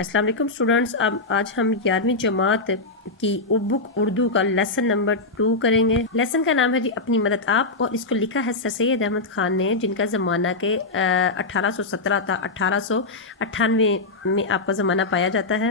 السلام علیکم اسٹوڈنٹس، اب آج ہم 11ویں جماعت کی بک اردو کا لیسن نمبر 2 کریں گے۔ لیسن کا نام ہے جی اپنی مدد آپ، اور اس کو لکھا ہے سر سید احمد خان نے، جن کا زمانہ کے 1817 تھا، 1898 میں آپ کا زمانہ پایا جاتا ہے۔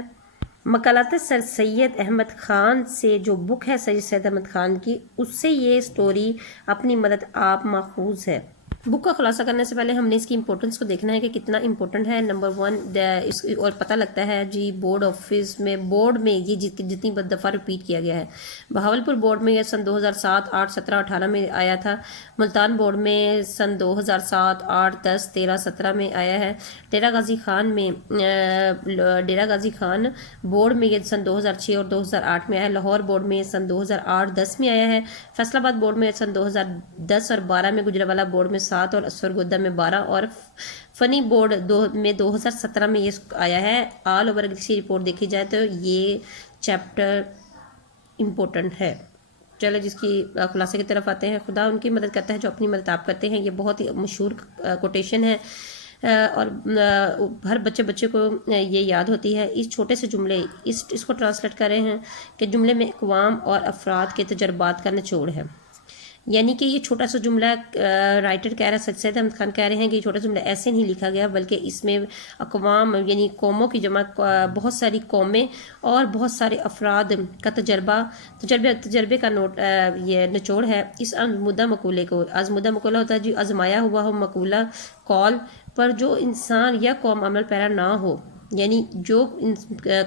مقالات سر سید احمد خان سے جو بک ہے سر سید احمد خان کی، اس سے یہ سٹوری اپنی مدد آپ ماخوذ ہے۔ بک کا خلاصہ کرنے سے پہلے ہم نے اس کی امپورٹنس کو دیکھنا ہے کہ کتنا امپورٹنٹ ہے۔ نمبر 1 اس اور پتہ لگتا ہے جی بورڈ آفس میں، بورڈ میں یہ جتنی دفعہ ریپیٹ کیا گیا ہے۔ بہاولپور بورڈ میں یہ سن 2007، 8، 17، 18 میں آیا تھا۔ ملتان بورڈ میں سن 2007، 8، 10، 13، 17 میں آیا ہے۔ ڈیرہ غازی خان میں ڈیرہ غازی خان بورڈ میں یہ سن 2006 اور 2008 میں آیا ہے۔ لاہور بورڈ میں سن 2008، 10 میں آیا ہے۔ فیصل آباد بورڈ میں سن 2010 اور 12 میں، گجرانوالہ بورڈ میں 7 اور سرگودا میں 12 اور فنی بورڈ میں 2017 میں یہ آیا ہے۔ آل اوور اگر کی رپورٹ دیکھی جائے تو یہ چیپٹر امپورٹنٹ ہے۔ چلو جس کی خلاصے کی طرف آتے ہیں۔ خدا ان کی مدد کرتا ہے جو اپنی مدد آپ کرتے ہیں، یہ بہت ہی مشہور کوٹیشن ہے اور ہر بچے کو یہ یاد ہوتی ہے۔ اس چھوٹے سے جملے اس کو ٹرانسلیٹ کر رہے ہیں کہ جملے میں اقوام اور افراد کے تجربات کا نچوڑ ہے، یعنی کہ یہ چھوٹا سا جملہ رائٹر کہہ رہا ہے، سید احمد خان کہہ رہے ہیں کہ یہ چھوٹا جملہ ایسے نہیں لکھا گیا، بلکہ اس میں اقوام یعنی قوموں کی جمع، بہت ساری قومیں اور بہت سارے افراد کا تجربے کا یہ نچوڑ ہے۔ اس آزمودہ مقولے کو، آزمودہ مقولہ ہوتا ہے جی آزمایا ہوا ہو مقولہ قول پر جو انسان یا قوم عمل پیرا نہ ہو، یعنی جو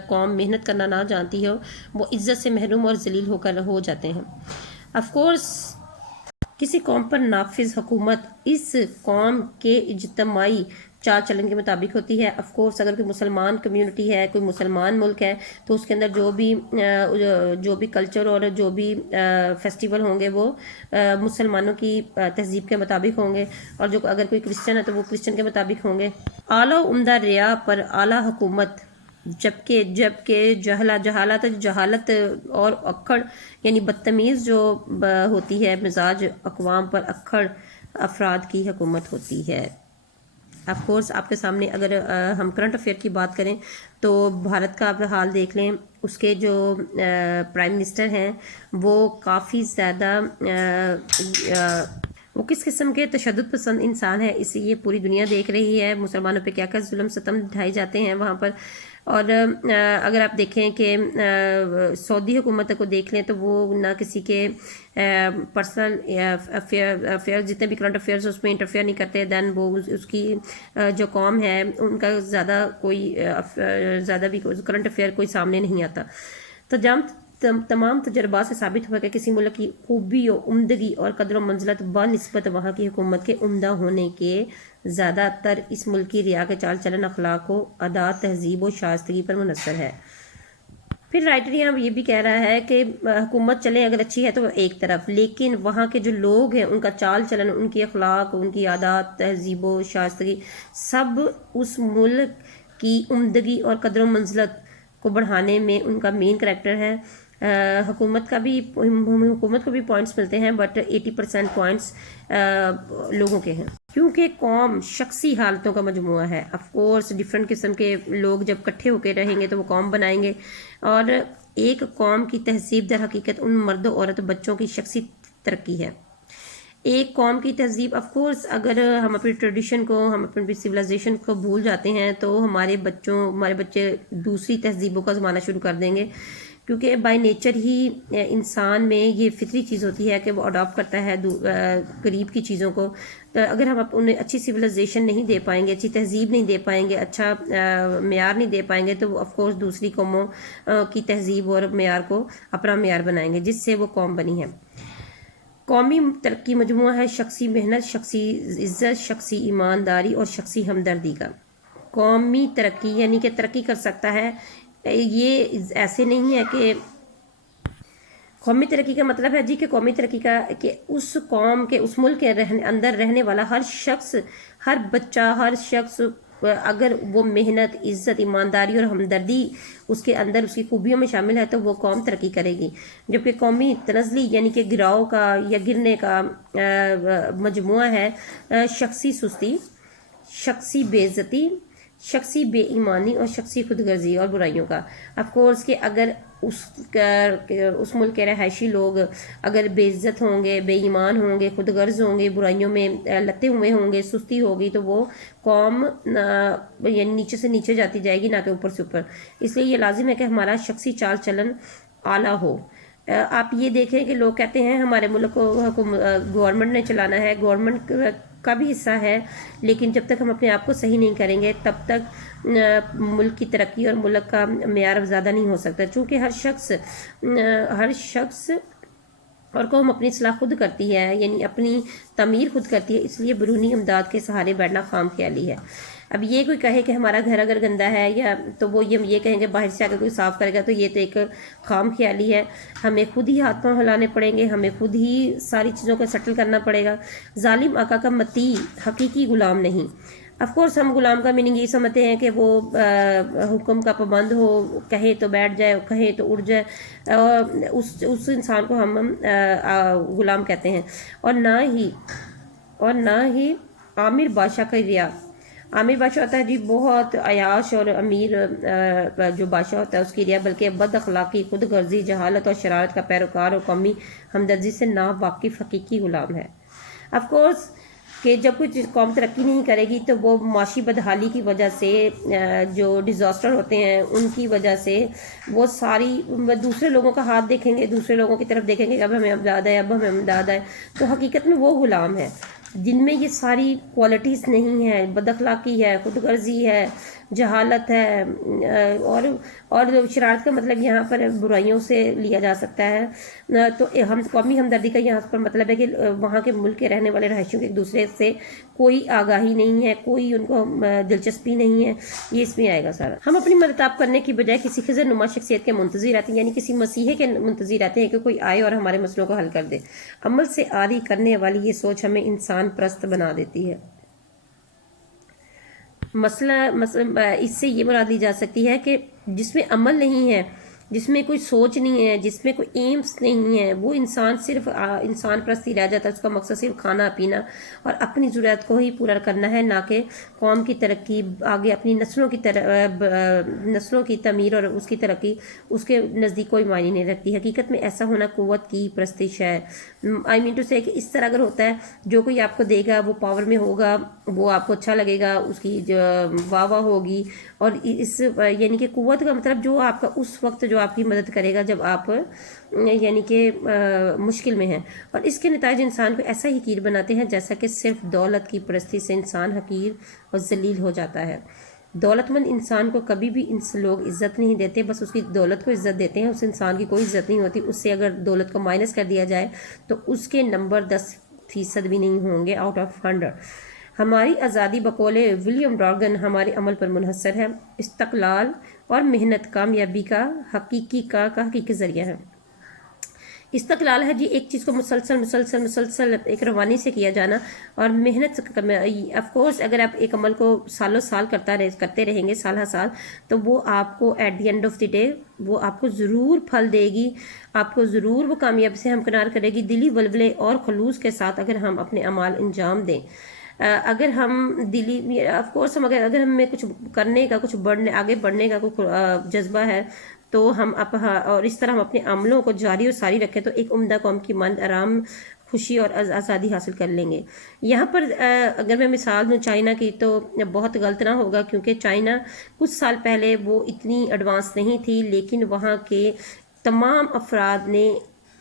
قوم محنت کرنا نہ جانتی ہو، وہ عزت سے محروم اور ذلیل ہو جاتے ہیں۔ آف کورس کسی قوم پر نافذ حکومت اس قوم کے اجتماعی چال چلن کے مطابق ہوتی ہے۔ آف کورس اگر کوئی مسلمان کمیونٹی ہے، کوئی مسلمان ملک ہے، تو اس کے اندر جو بھی کلچر اور جو بھی فیسٹیول ہوں گے وہ مسلمانوں کی تہذیب کے مطابق ہوں گے، اور جو اگر کوئی کرسچن ہے تو وہ کرسچن کے مطابق ہوں گے۔ اعلیٰ عمدہ رعایا پر اعلیٰ حکومت، جبکہ جہالت اور اکڑ یعنی بدتمیز جو ہوتی ہے مزاج اقوام پر اکڑ افراد کی حکومت ہوتی ہے۔ آف کورس آپ کے سامنے اگر ہم کرنٹ افیئر کی بات کریں تو بھارت کا آپ حال دیکھ لیں، اس کے جو پرائم منسٹر ہیں وہ کافی زیادہ وہ کس قسم کے تشدد پسند انسان ہے، اسے یہ پوری دنیا دیکھ رہی ہے۔ مسلمانوں پہ کیا ظلم ستم ڈھائے جاتے ہیں وہاں پر۔ اور اگر آپ دیکھیں کہ سعودی حکومت کو دیکھ لیں تو وہ نہ کسی کے پرسنل افیئر جتنے بھی کرنٹ افیئرز اس میں انٹرفیئر نہیں کرتے، دین وہ اس کی جو قوم ہے ان کا زیادہ بھی کرنٹ افیئر کوئی سامنے نہیں آتا۔ تو تمام تجربات سے ثابت ہوا کہ کسی ملک کی خوبی و عمدگی اور قدر و منزلت بنسبت وہاں کی حکومت کے عمدہ ہونے کے زیادہ تر اس ملک کی رعایا کے چال چلن، اخلاق و عادات، تہذیب و شائستگی پر منحصر ہے۔ پھر رائٹر یہاں یہ بھی کہہ رہا ہے کہ حکومت چلے اگر اچھی ہے تو ایک طرف، لیکن وہاں کے جو لوگ ہیں ان کا چال چلن، ان کی اخلاق، ان کی عادات، تہذیب و شائستگی، سب اس ملک کی عمدگی اور قدر و منزلت کو بڑھانے میں ان کا مین کریکٹر ہے۔ حکومت کو بھی پوائنٹس ملتے ہیں، بٹ 80% پوائنٹس لوگوں کے ہیں، کیونکہ قوم شخصی حالتوں کا مجموعہ ہے۔ آف کورس ڈفرینٹ قسم کے لوگ جب اکٹھے ہو کے رہیں گے تو وہ قوم بنائیں گے، اور ایک قوم کی تہذیب در حقیقت ان مرد و عورت بچوں کی شخصی ترقی ہے۔ ایک قوم کی تہذیب، آف کورس اگر ہم اپنی ٹریڈیشن کو، ہم اپنی سویلائزیشن کو بھول جاتے ہیں تو ہمارے بچے دوسری تہذیبوں کا زمانہ شروع کر دیں گے، کیونکہ بائی نیچر ہی انسان میں یہ فطری چیز ہوتی ہے کہ وہ اڈاپٹ کرتا ہے قریب کی چیزوں کو۔ تو اگر ہم انہیں اچھی سویلائزیشن نہیں دے پائیں گے، اچھی تہذیب نہیں دے پائیں گے، اچھا معیار نہیں دے پائیں گے، تو وہ آف کورس دوسری قوموں کی تہذیب اور معیار کو اپنا معیار بنائیں گے، جس سے وہ قوم بنی ہے۔ قومی ترقی مجموعہ ہے شخصی محنت، شخصی عزت، شخصی ایمانداری اور شخصی ہمدردی کا۔ قومی ترقی یعنی کہ ترقی کر سکتا ہے، یہ ایسے نہیں ہے کہ قومی ترقی کا مطلب ہے جی کہ قومی ترقی کا کہ اس قوم کے، اس ملک کے اندر رہنے والا ہر شخص، ہر بچہ، ہر شخص اگر وہ محنت، عزت، ایمانداری اور ہمدردی اس کے اندر اس کی خوبیوں میں شامل ہے تو وہ قوم ترقی کرے گی۔ جبکہ قومی تنزلی یعنی کہ گراؤ کا یا گرنے کا مجموعہ ہے شخصی سستی، شخصی بے عزتی، شخصی بے ایمانی اور شخصی خود غرضی اور برائیوں کا. آف کورس کہ اگر اس ملک کے رہائشی لوگ اگر بے عزت ہوں گے، بے ایمان ہوں گے، خود غرض ہوں گے، برائیوں میں لتے ہوئے ہوں گے، سستی ہوگی، تو وہ قوم یعنی نیچے سے نیچے جاتی جائے گی، نہ کہ اوپر سے اوپر. اس لیے یہ لازم ہے کہ ہمارا شخصی چال چلن اعلیٰ ہو. آپ یہ دیکھیں کہ لوگ کہتے ہیں ہمارے ملک کو گورنمنٹ نے چلانا ہے، گورنمنٹ کا بھی حصہ ہے، لیکن جب تک ہم اپنے آپ کو صحیح نہیں کریں گے تب تک ملک کی ترقی اور ملک کا معیار زیادہ نہیں ہو سکتا. چونکہ ہر شخص اور قوم اپنی اصلاح خود کرتی ہے، یعنی اپنی تعمیر خود کرتی ہے، اس لیے بیرونی امداد کے سہارے بیٹھنا خام خیالی ہے. اب یہ کوئی کہے کہ ہمارا گھر اگر گندا ہے یا تو وہ یہ کہیں گے باہر سے آ کے کوئی صاف کرے گا، تو یہ تو ایک خام خیالی ہے. ہمیں خود ہی ہاتھ پاؤں ہلانے پڑیں گے، ہمیں خود ہی ساری چیزوں کو سیٹل کرنا پڑے گا. ظالم آقا کا مطیع حقیقی غلام نہیں. آف کورس ہم غلام کا میننگ یہ سمجھتے ہیں کہ وہ حکم کا پابند ہو، کہے تو بیٹھ جائے، کہے تو اڑ جائے. اس انسان کو ہم غلام کہتے ہیں. اور نہ ہی عامر بادشاہ کا ریا. عامر بادشاہ ہوتا ہے جی بہت عیاش اور امیر جو بادشاہ ہوتا ہے اس کی ریا، بلکہ بد اخلاقی، خود غرضی، جہالت اور شرارت کا پیروکار اور قومی ہمدردی سے نا واقف حقیقی غلام ہے. آف کورس کہ جب کوئی قوم ترقی نہیں کرے گی تو وہ معاشی بدحالی کی وجہ سے جو ڈیزاسٹر ہوتے ہیں ان کی وجہ سے وہ ساری دوسرے لوگوں کا ہاتھ دیکھیں گے، دوسرے لوگوں کی طرف دیکھیں گے کہ اب ہمیں امداد ہے، اب ہمیں امداد ہے. تو حقیقت میں وہ غلام ہے جن میں یہ ساری کوالٹیز نہیں ہیں. بد اخلاقی ہے، خود غرضی ہے، جہالت ہے، اور شرارت کا مطلب یہاں پر برائیوں سے لیا جا سکتا ہے. تو قومی ہمدردی کا یہاں پر مطلب ہے کہ وہاں کے ملک کے رہنے والے رہائشیوں کے ایک دوسرے سے کوئی آگاہی نہیں ہے، کوئی ان کو دلچسپی نہیں ہے. یہ اس میں آئے گا سارا. ہم اپنی مدد کرنے کی بجائے کسی خضر نما شخصیت کے منتظر رہتے ہیں، یعنی کسی مسیحی کے منتظر رہتے ہیں کہ کوئی آئے اور ہمارے مسئلوں کو حل کر دے. عمل سے عاری کرنے والی یہ سوچ ہمیں انسان پرست بنا دیتی ہے. مسئلہ اس سے یہ مراد لی جا سکتی ہے کہ جس میں عمل نہیں ہے، جس میں کوئی سوچ نہیں ہے، جس میں کوئی ایمز نہیں ہے، وہ انسان صرف انسان پرستی رہ جاتا ہے. اس کا مقصد صرف کھانا پینا اور اپنی ضرورت کو ہی پورا کرنا ہے، نہ کہ قوم کی ترقی، آگے اپنی نسلوں کی تعمیر اور اس کی ترقی اس کے نزدیک کوئی معنی نہیں رکھتی. حقیقت میں ایسا ہونا قوت کی پرستش ہے. آئی مین ٹو سے کہ اس طرح اگر ہوتا ہے جو کوئی آپ کو دے گا، وہ پاور میں ہوگا، وہ آپ کو اچھا لگے گا، اس کی جو واہ واہ ہوگی. اور اس یعنی کہ قوت کا مطلب جو آپ کا اس وقت جو آپ کی مدد کرے گا جب آپ یعنی کہ مشکل میں ہیں. اور اس کے نتائج انسان کو ایسا حقیر بناتے ہیں جیسا کہ صرف دولت کی پرستی سے انسان حقیر اور ذلیل ہو جاتا ہے. دولت مند انسان کو کبھی بھی لوگ عزت نہیں دیتے، بس اس کی دولت کو عزت دیتے ہیں. اس انسان کی کوئی عزت نہیں ہوتی. اس سے اگر دولت کو مائنس کر دیا جائے تو اس کے نمبر 10% بھی نہیں ہوں گے آؤٹ آف 100. ہماری آزادی بقول ولیم ڈارگن ہمارے عمل پر منحصر ہے. استقلال اور محنت کامیابی کا حقیقی ذریعہ ہے. استقلال ہے جی ایک چیز کو مسلسل ایک روانی سے کیا جانا اور محنت. آف کورس اگر آپ ایک عمل کو سالوں سال کرتے رہیں گے سالہ سال، تو وہ آپ کو at the end of the day وہ آپ کو ضرور پھل دے گی، آپ کو ضرور وہ کامیابی سے ہمکنار کرے گی. دلی ولولے اور خلوص کے ساتھ اگر ہم اپنے اعمال انجام دیں، اگر ہم آف کورس اگر ہمیں کچھ کرنے کا، کچھ آگے بڑھنے کا کوئی جذبہ ہے تو ہم اور اس طرح ہم اپنے عملوں کو جاری اور ساری رکھیں تو ایک عمدہ قوم کی مند آرام، خوشی اور آزادی حاصل کر لیں گے. یہاں پر اگر میں مثال دوں چائنا کی تو بہت غلط نہ ہوگا، کیونکہ چائنا کچھ سال پہلے وہ اتنی ایڈوانس نہیں تھی، لیکن وہاں کے تمام افراد نے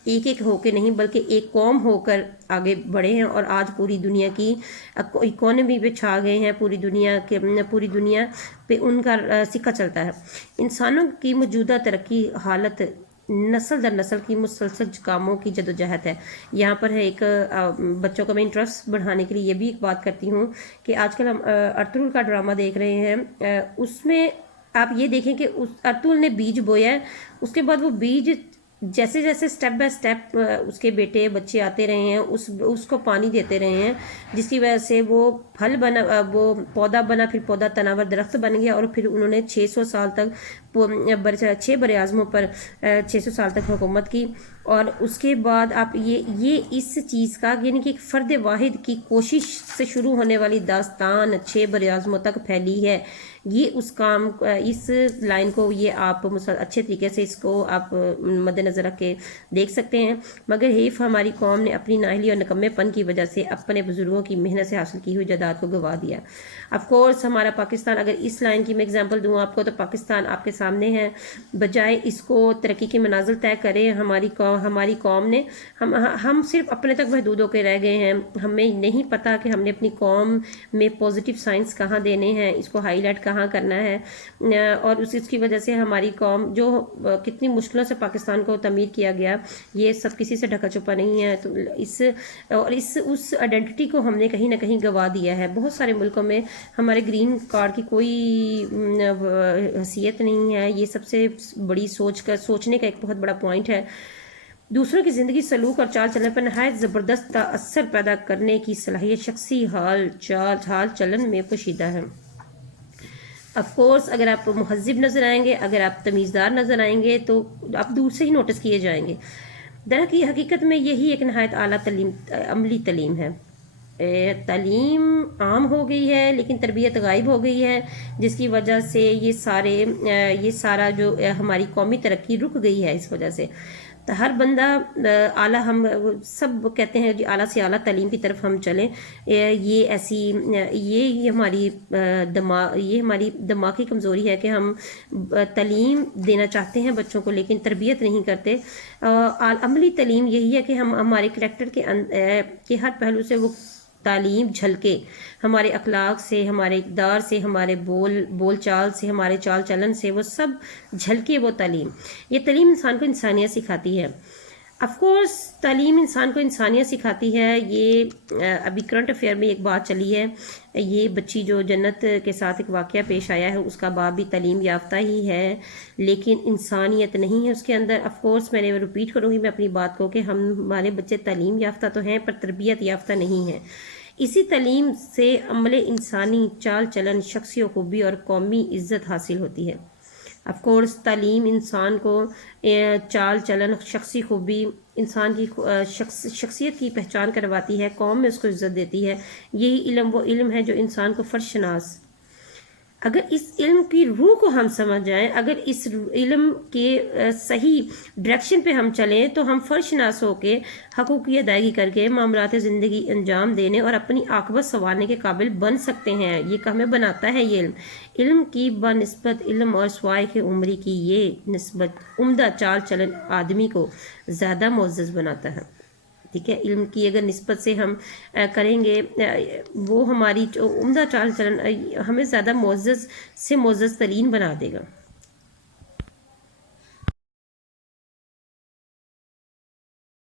ایک ہو کے نہیں بلکہ ایک قوم ہو کر آگے بڑھے ہیں اور آج پوری دنیا کی اکانومی پہ چھا گئے ہیں. پوری دنیا پہ ان کا سکہ چلتا ہے. انسانوں کی موجودہ ترقی حالت نسل در نسل کی مسلسل کاموں کی جدوجہد ہے. یہاں پر ہے ایک بچوں کا میں انٹرسٹ بڑھانے کے لیے یہ بھی ایک بات کرتی ہوں کہ آج کل ہم ارطغرل کا ڈرامہ دیکھ رہے ہیں. اس میں آپ یہ دیکھیں کہ ارطغرل نے بیج بویا ہے، اس کے بعد وہ بیج جیسے جیسے سٹیپ بائی سٹیپ اس کے بیٹے بچے آتے رہے ہیں، اس کو پانی دیتے رہے ہیں، جس کی وجہ سے وہ پھل بنا، وہ پودا بنا، پھر پودا تناور درخت بن گیا. اور پھر انہوں نے 600 سال تک 6 بر اعظموں پر 600 سال تک حکومت کی. اور اس کے بعد آپ یہ اس چیز کا یعنی کہ ایک فرد واحد کی کوشش سے شروع ہونے والی داستان 6 بر اعظموں تک پھیلی ہے. یہ اس کام اس لائن کو یہ آپ اچھے طریقے سے اس کو آپ مد نظر رکھ کے دیکھ سکتے ہیں. مگر حیف ہماری قوم نے اپنی نااہلی اور نکمے پن کی وجہ سے اپنے بزرگوں کی محنت سے حاصل کی ہوئی جائیداد کو گوا دیا. آف کورس ہمارا پاکستان، اگر اس لائن کی میں اگزامپل دوں آپ کو، تو پاکستان آپ کے سامنے ہے. بجائے اس کو ترقی کے منازل طے کرے ہماری قوم نے، ہم صرف اپنے تک محدود ہو کے رہ گئے ہیں. ہمیں نہیں پتا کہ ہم نے اپنی قوم میں پازیٹیو سائنس کہاں دینے ہیں، اس کو ہائی لائٹ کہاں کرنا ہے. اور اس کی وجہ سے ہماری قوم جو کتنی مشکلوں سے پاکستان کو تعمیر کیا گیا، یہ سب کسی سے ڈھکا چھپا نہیں ہے. تو اس آئیڈینٹی کو ہم نے کہیں نہ کہیں گوا دیا ہے. بہت سارے ملکوں میں ہمارے گرین کارڈ کی کوئی حیثیت نہیں ہے. یہ سب سے بڑی سوچنے کا ایک بہت بڑا پوائنٹ ہے. دوسروں کی زندگی، سلوک اور چال چلن پر نہایت زبردست اثر پیدا کرنے کی صلاحیت شخصی حال چلن میں پوشیدہ ہے. آف کورس اگر آپ مہذب نظر آئیں گے، اگر آپ تمیزدار نظر آئیں گے، تو آپ دور سے ہی نوٹس کیے جائیں گے. درحقیقت حقیقت میں یہی ایک نہایت اعلیٰ عملی تعلیم ہے. تعلیم عام ہو گئی ہے لیکن تربیت غائب ہو گئی ہے، جس کی وجہ سے یہ سارا جو ہماری قومی ترقی رک گئی ہے. اس وجہ سے تو ہر بندہ اعلیٰ، ہم سب کہتے ہیں جی اعلیٰ سے اعلیٰ تعلیم کی طرف ہم چلیں. یہ ہماری دماغی کمزوری ہے کہ ہم تعلیم دینا چاہتے ہیں بچوں کو لیکن تربیت نہیں کرتے. عملی تعلیم یہی ہے کہ ہم ہمارے کریکٹر کے ہر پہلو سے وہ تعلیم جھلکے، ہمارے اخلاق سے، ہمارے اقدار سے، ہمارے بول چال سے، ہمارے چال چلن سے، وہ سب جھلکے. وہ تعلیم، یہ تعلیم انسان کو انسانیت سکھاتی ہے. آف کورس تعلیم انسان کو انسانیت سکھاتی ہے. یہ ابھی کرنٹ افیئر میں ایک بات چلی ہے، یہ بچی جو جنت کے ساتھ ایک واقعہ پیش آیا ہے، اس کا باپ بھی تعلیم یافتہ ہی ہے لیکن انسانیت نہیں ہے اس کے اندر. آف کورس میں نے ریپیٹ کروں گی میں اپنی بات کو کہ ہمارے بچے تعلیم یافتہ تو ہیں پر تربیت یافتہ نہیں ہیں. اسی تعلیم سے عمل انسانی، چال چلن، شخصی خوبی اور قومی عزت حاصل ہوتی ہے. آف کورس تعلیم انسان کو چال چلن، شخصی خوبی، انسان کی شخصیت کی پہچان کرواتی ہے، قوم میں اس کو عزت دیتی ہے. یہی علم وہ علم ہے جو انسان کو فرد شناس. اگر اس علم کی روح کو ہم سمجھ جائیں، اگر اس علم کے صحیح ڈائریکشن پہ ہم چلیں، تو ہم فرد شناس ہو کے حقوق کی ادائیگی کر کے معاملات زندگی انجام دینے اور اپنی عاقبت سنوارنے کے قابل بن سکتے ہیں. یہ ہمیں بناتا ہے یہ علم کی بنسبت علم اور سوائے عمری کی یہ نسبت عمدہ چال چلن آدمی کو زیادہ معزز بناتا ہے. ٹھیک ہے، علم کی اگر نسبت سے ہم کریں گے، وہ ہماری عمدہ چال چلن ہمیں زیادہ معزز سے معزز ترین بنا دے گا.